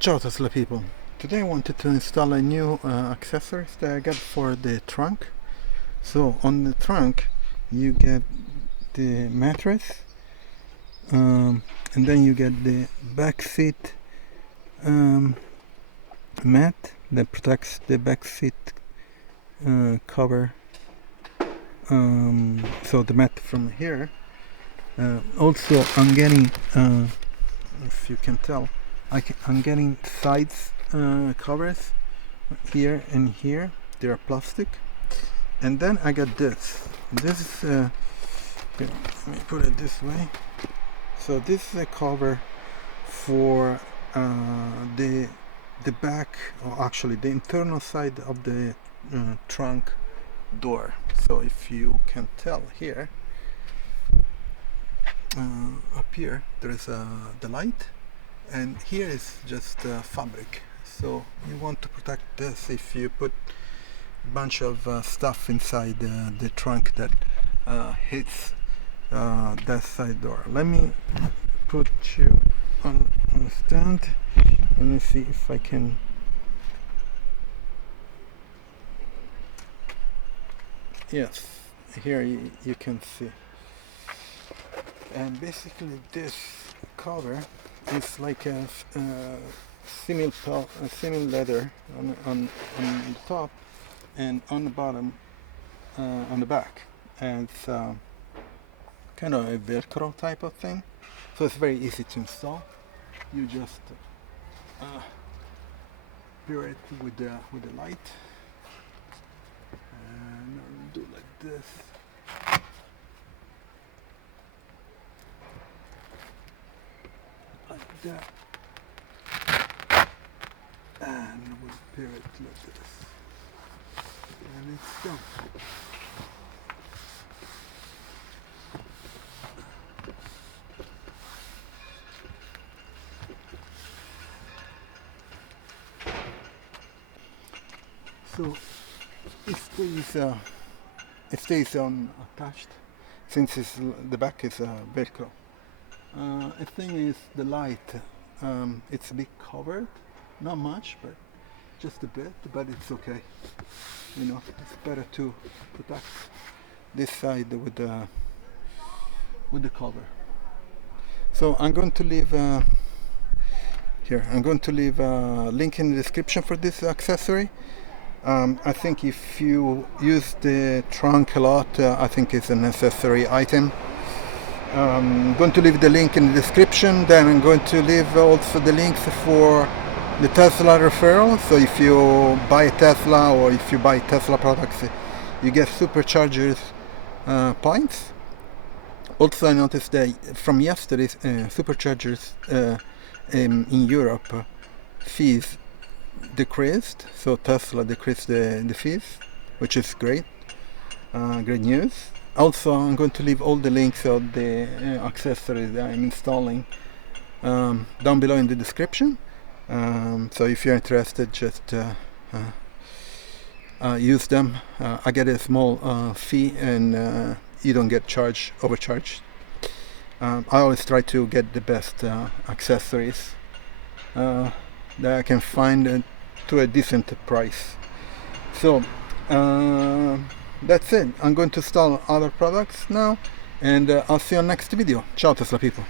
Ciao Tesla people. Today I wanted to install a new accessories that I got for the trunk. So on the trunk you get the mattress, and then you get the back seat mat that protects the back seat cover. So the mat from here. Also I'm getting, if you can tell, I'm getting sides covers here and here. They are plastic. And then I got this. This is here, let me put it this way. So this is a cover for the back, or actually the internal side of the trunk door. So if you can tell here, up here there's the light, and here is just fabric. So you want to protect this if you put a bunch of stuff inside the trunk that hits that side door. Let me put you on a stand. Let me see if I can. Yes, here you can see. And basically this cover is like a simil leather on the top and on the bottom, on the back, and it's kind of a velcro type of thing, so it's very easy to install. You just pair it with the light, and I'll do like this. Like that, and we'll pair it like this, and it's done. So it stays on attached, since the back is velcro. The thing is, the light, it's a bit covered, not much, but just a bit, but it's okay. You know, it's better to protect this side with the cover. So I'm going to leave here. I'm going to leave a link in the description for this accessory. I think if you use the trunk a lot, I think it's a necessary item. I'm going to leave the link in the description. Then I'm going to leave also the links for the Tesla referral. So if you buy a Tesla, or if you buy Tesla products, you get Superchargers points. Also, I noticed that from yesterday's Superchargers in Europe, fees decreased. So Tesla decreased the fees, which is great. Great news. Also, I'm going to leave all the links of the accessories that I'm installing down below in the description. So if you're interested, just use them. I get a small fee, and you don't get overcharged. I always try to get the best accessories that I can find to a decent price. So that's it. I'm going to install other products now, and I'll see you on next video. Ciao Tesla people.